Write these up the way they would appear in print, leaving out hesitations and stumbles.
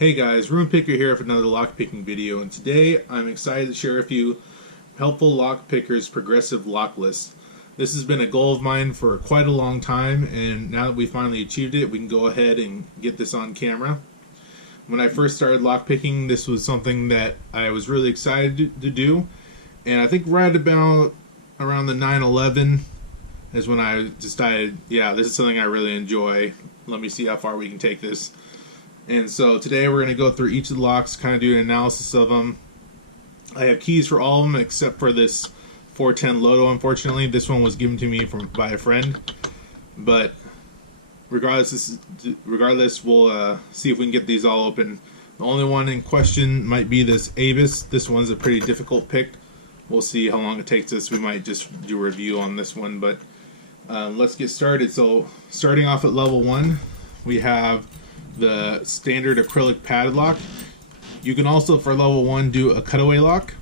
Hey guys, RoonPicker here for another lockpicking video, and today I'm excited to share with you helpful lockpickers progressive lock list. This has been a goal of mine for quite a long time, and now that we finally achieved it, we can go ahead and get this on camera. When I first started lockpicking, this was something that I was really excited to do, and I think right about around the 9/11 is when I decided, yeah, this is something I really enjoy. Let me see how far we can take this. And so today we're going to go through each of the locks, kind of do an analysis of them. I have keys for all of them except for this 410 Loto, unfortunately. This one was given to me by a friend. But regardless, we'll see if we can get these all open. The only one in question might be this Abyss. This one's a pretty difficult pick. We'll see how long it takes us. We might just do a review on this one. But let's get started. So starting off at level 1, we have the standard acrylic padded lock. You can also, for level 1, do a cutaway lock,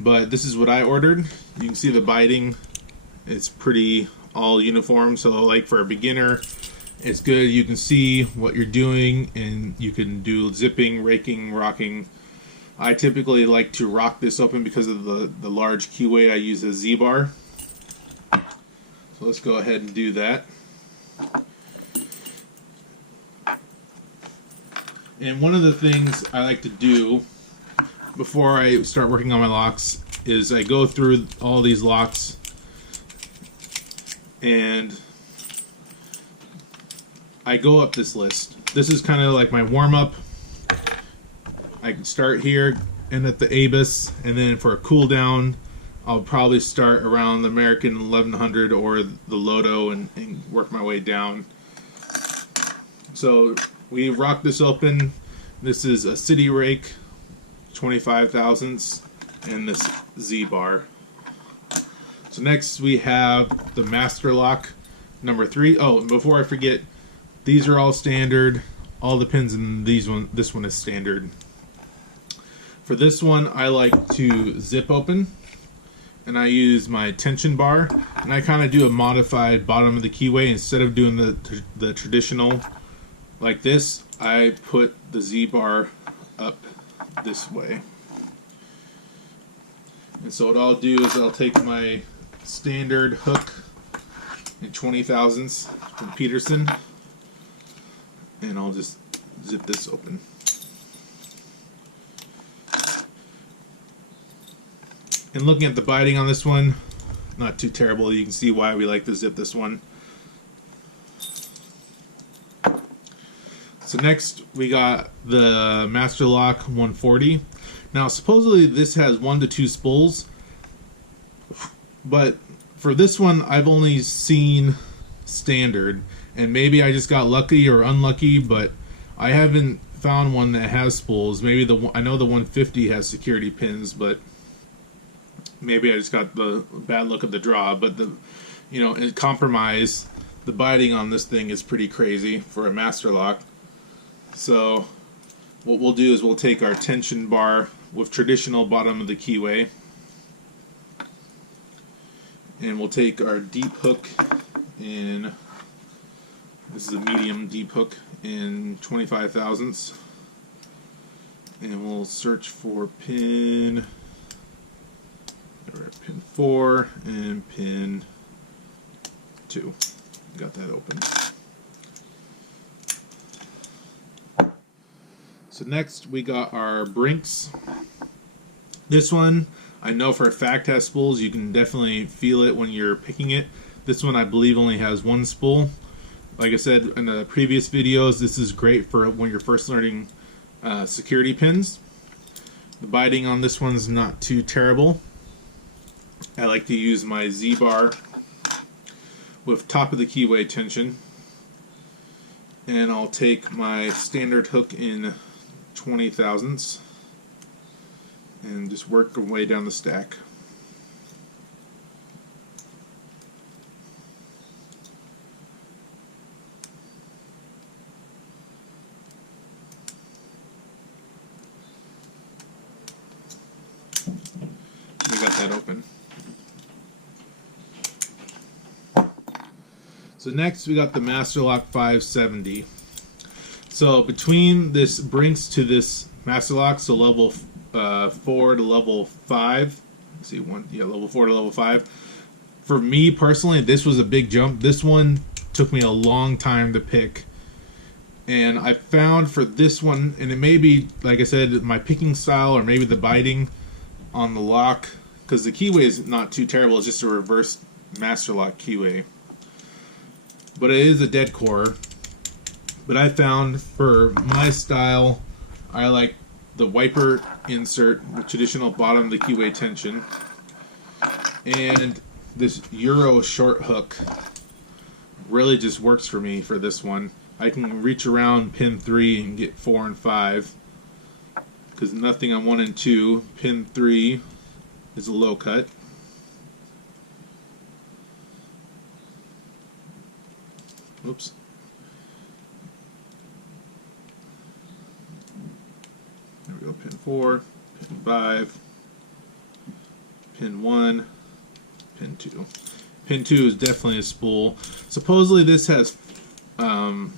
but this is what I ordered. You can see the biting, it's pretty all uniform, so like for a beginner it's good. You can see what you're doing and you can do zipping, raking, rocking. I typically like to rock this open because of the large keyway. I use a Z-bar, so let's go ahead and do that. And one of the things I like to do before I start working on my locks is I go through all these locks and I go up this list. This is kind of like my warm-up. I can start here and at the Abyss, and then for a cool down I'll probably start around the American 1100 or the Loto and work my way down. So we rock this open. This is a city rake, 25 thousandths, and this Z-bar. So next we have the master lock number 3. Oh, and before I forget, these are all standard. All the pins in this one is standard. For this one, I like to zip open, and I use my tension bar, and I kind of do a modified bottom of the keyway. Instead of doing the traditional like this, I put the Z-bar up this way. And so what I'll do is I'll take my standard hook in 20 thousandths from Peterson, and I'll just zip this open. And looking at the biting on this one, not too terrible. You can see why we like to zip this one. So next we got the Master Lock 140. Now supposedly this has 1 to 2 spools, but for this one I've only seen standard, and maybe I just got lucky or unlucky, but I haven't found one that has spools. Maybe I know the 150 has security pins, but maybe I just got the bad luck of the draw. But in compromise, the biting on this thing is pretty crazy for a Master Lock. So what we'll do is we'll take our tension bar with traditional bottom of the keyway, and we'll take our deep hook in, this is a medium deep hook, in 25 thousandths, and we'll search for pin 4 and pin 2. Got that open. So next we got our Brinks. This one I know for a fact has spools. You can definitely feel it when you're picking it. This one I believe only has 1 spool. Like I said in the previous videos, this is great for when you're first learning security pins. The biting on this one's not too terrible. I like to use my Z-bar with top of the keyway tension, and I'll take my standard hook in 20 thousandths and just work our way down the stack. We got that open. So next we got the Master Lock 570. So between this Brinks to this Master Lock, so level 4 to level 5. Let's see, level 4 to level 5. For me personally, this was a big jump. This one took me a long time to pick. And I found for this one, and it may be, like I said, my picking style or maybe the biting on the lock, because the keyway is not too terrible. It's just a reverse Master Lock keyway. But it is a dead core. But I found for my style, I like the wiper insert, the traditional bottom of the keyway tension, and this Euro short hook really just works for me for this one. I can reach around pin 3 and get 4 and 5 because nothing on 1 and 2. Pin 3 is a low cut. Oops. There we go. Pin 4, pin 5, pin 1, pin 2. Pin 2 is definitely a spool. Supposedly this has, let's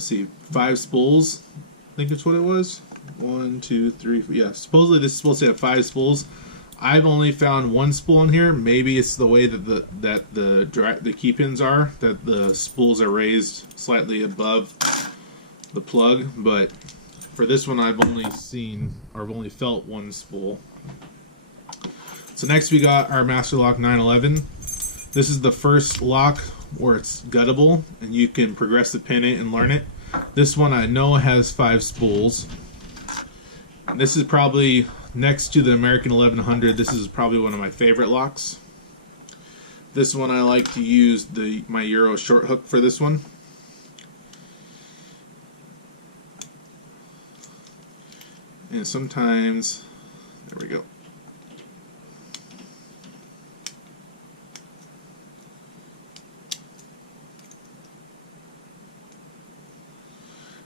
see, 5 spools. I think it's what it was. 1, 2, 3, 4. Yeah, supposedly this is supposed to have 5 spools. I've only found 1 spool in here. Maybe it's the way that the key pins are, that the spools are raised slightly above the plug. But for this one, I've only felt 1 spool. So next we got our Master Lock 911. This is the first lock where it's guttable and you can progressive pin it and learn it. This one I know has 5 spools. And this is probably, next to the American 1100, this is probably one of my favorite locks. This one I like to use my Euro short hook for this one. And sometimes, there we go.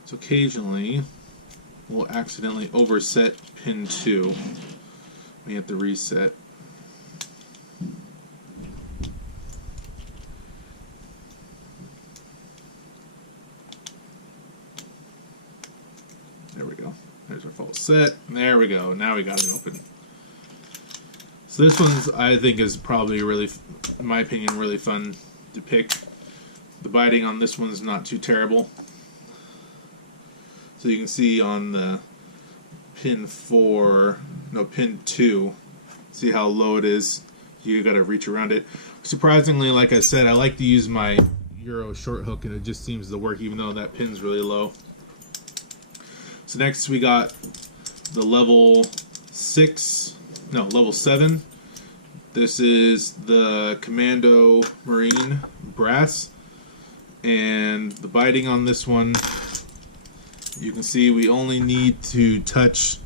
So occasionally we'll accidentally overset pin 2. We have to reset. There we go. There's our false set. There we go. Now we got it open. So this one's, I think, is probably really, in my opinion, really fun to pick. The biting on this one's not too terrible. So you can see on the pin 2, see how low it is. You gotta reach around it. Surprisingly, like I said, I like to use my Euro short hook and it just seems to work even though that pin's really low. So next we got the level 7. This is the Commando Marine brass, and the biting on this one, you can see we only need to touch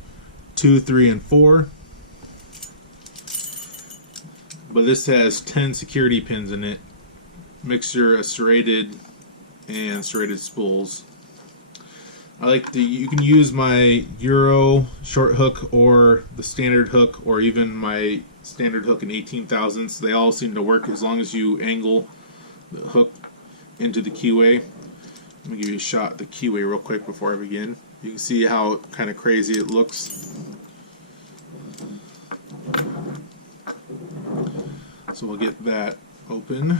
2, 3, and 4. But this has 10 security pins in it. Mixture of serrated and serrated spools. You can use my Euro short hook or the standard hook or even my standard hook in 18 thousandths. They all seem to work as long as you angle the hook into the keyway. Let me give you a shot at the keyway real quick before I begin. You can see how kind of crazy it looks. So we'll get that open.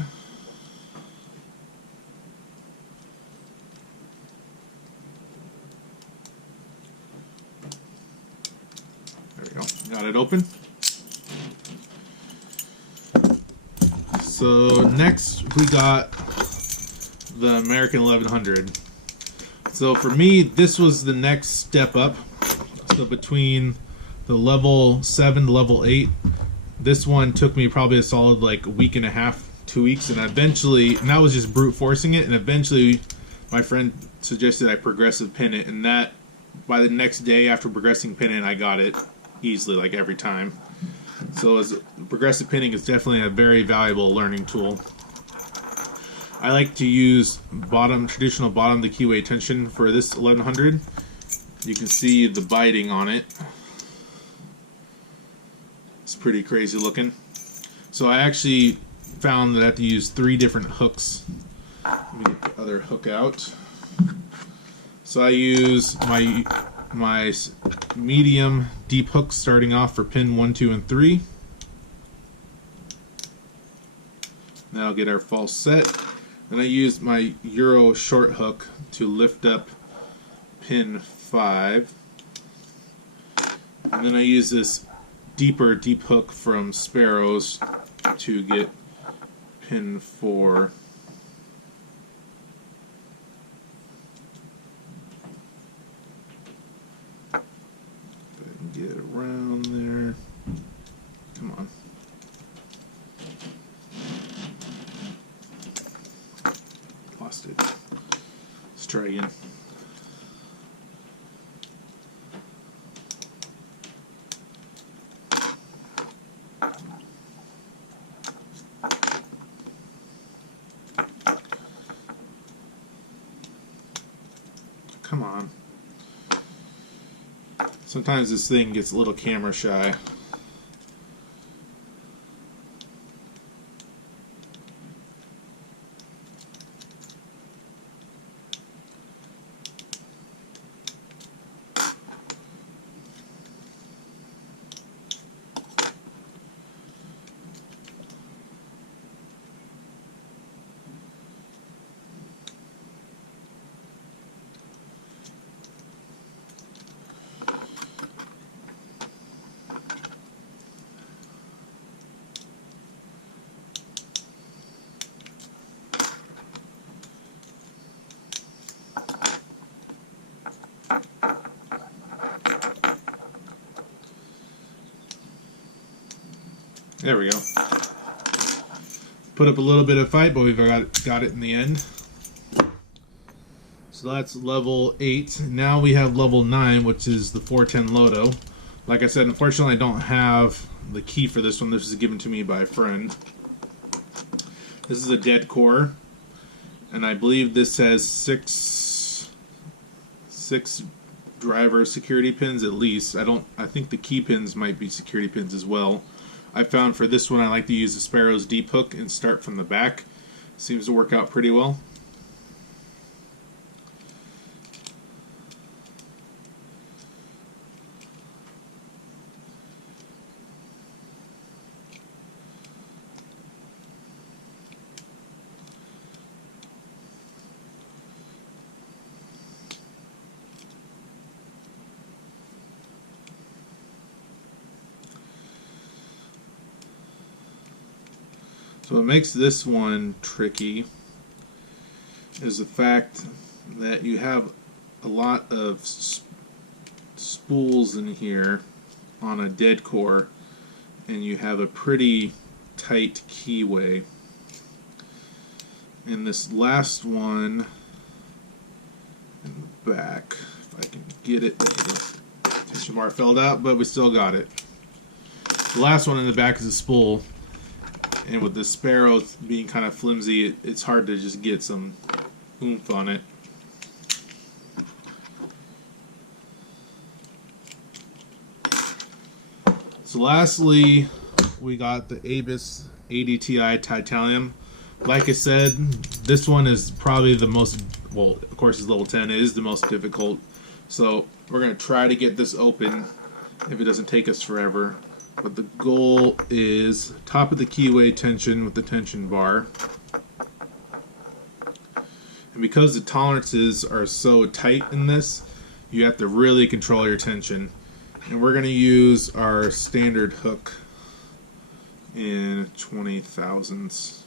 There we go. Got it open. So next we got the American 1100. So for me, this was the next step up. So between the level 7 to level 8, this one took me probably a solid like a week and a half, 2 weeks, and that was just brute forcing it, and eventually my friend suggested I progressive pin it, and that by the next day after progressing pin it, I got it easily, like every time. So progressive pinning is definitely a very valuable learning tool. I like to use traditional bottom of the keyway tension for this 1100. You can see the biting on it. It's pretty crazy looking. So I actually found that I have to use 3 different hooks. Let me get the other hook out. So I use my medium deep hook starting off for pin 1, 2, and 3. Now I'll get our false set. Then I use my Euro short hook to lift up pin 5. And then I use this deeper deep hook from Sparrows to get pin 4. If I can get it around there. Come on. Lost it. Let's try again. Come on. Sometimes this thing gets a little camera shy. There we go. Put up a little bit of fight, but we've got it in the end. So that's level 8. Now we have level 9, which is the 410 Loto. Like I said, unfortunately I don't have the key for this one. This was given to me by a friend. This is a dead core, and I believe this has six driver security pins at least. I think the key pins might be security pins as well. I found for this one I like to use the Sparrow's deep hook and start from the back. Seems to work out pretty well. So what makes this one tricky is the fact that you have a lot of spools in here on a dead core, and you have a pretty tight keyway. And this last one in the back, if I can get it, there you go. Tension bar fell out, but we still got it. The last one in the back is a spool. And with the Sparrow being kind of flimsy, it's hard to just get some oomph on it. So lastly, we got the Abyss DTI Titanium. Like I said, this one is probably the most, well, of course it's level 10, it is the most difficult. So we're going to try to get this open if it doesn't take us forever. But the goal is top of the keyway tension with the tension bar. And because the tolerances are so tight in this, you have to really control your tension. And we're going to use our standard hook in 20 thousandths.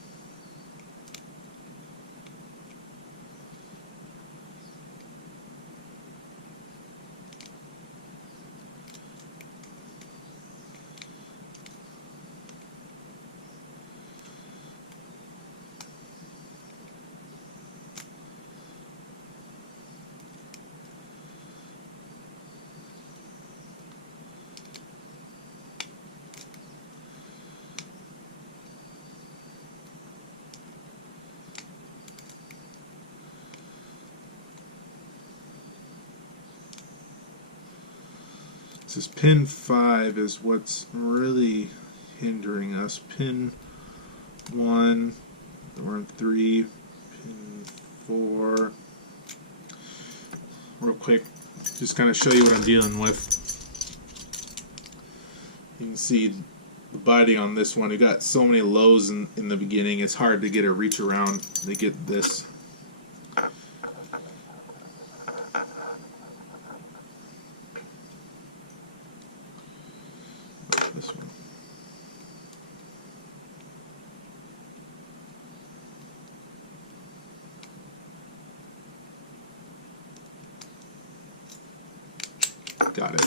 This pin 5 is what's really hindering us. Pin 1, we're on 3, pin 4. real quick, just kind of show you what I'm dealing with. You can see the body on this one. It got so many lows in the beginning. It's hard to get a reach around to get this. This one. Got it.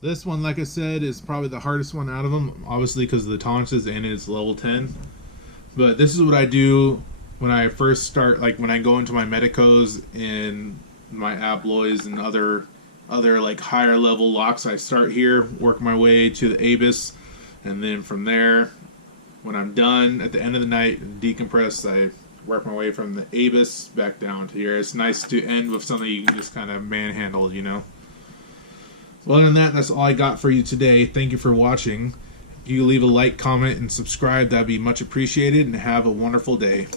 This one, like I said, is probably the hardest one out of them, obviously because of the tolerances and it's level 10. But this is what I do when I first start, like when I go into my medicos and my abloys and other like higher level locks. I start here, work my way to the ABIS, and then from there, when I'm done at the end of the night, decompress, I work my way from the ABIS back down to here. It's nice to end with something you can just kind of manhandle, you know. Well, other than that, that's all I got for you today. Thank you for watching. If you leave a like, comment, and subscribe, that'd be much appreciated, and have a wonderful day.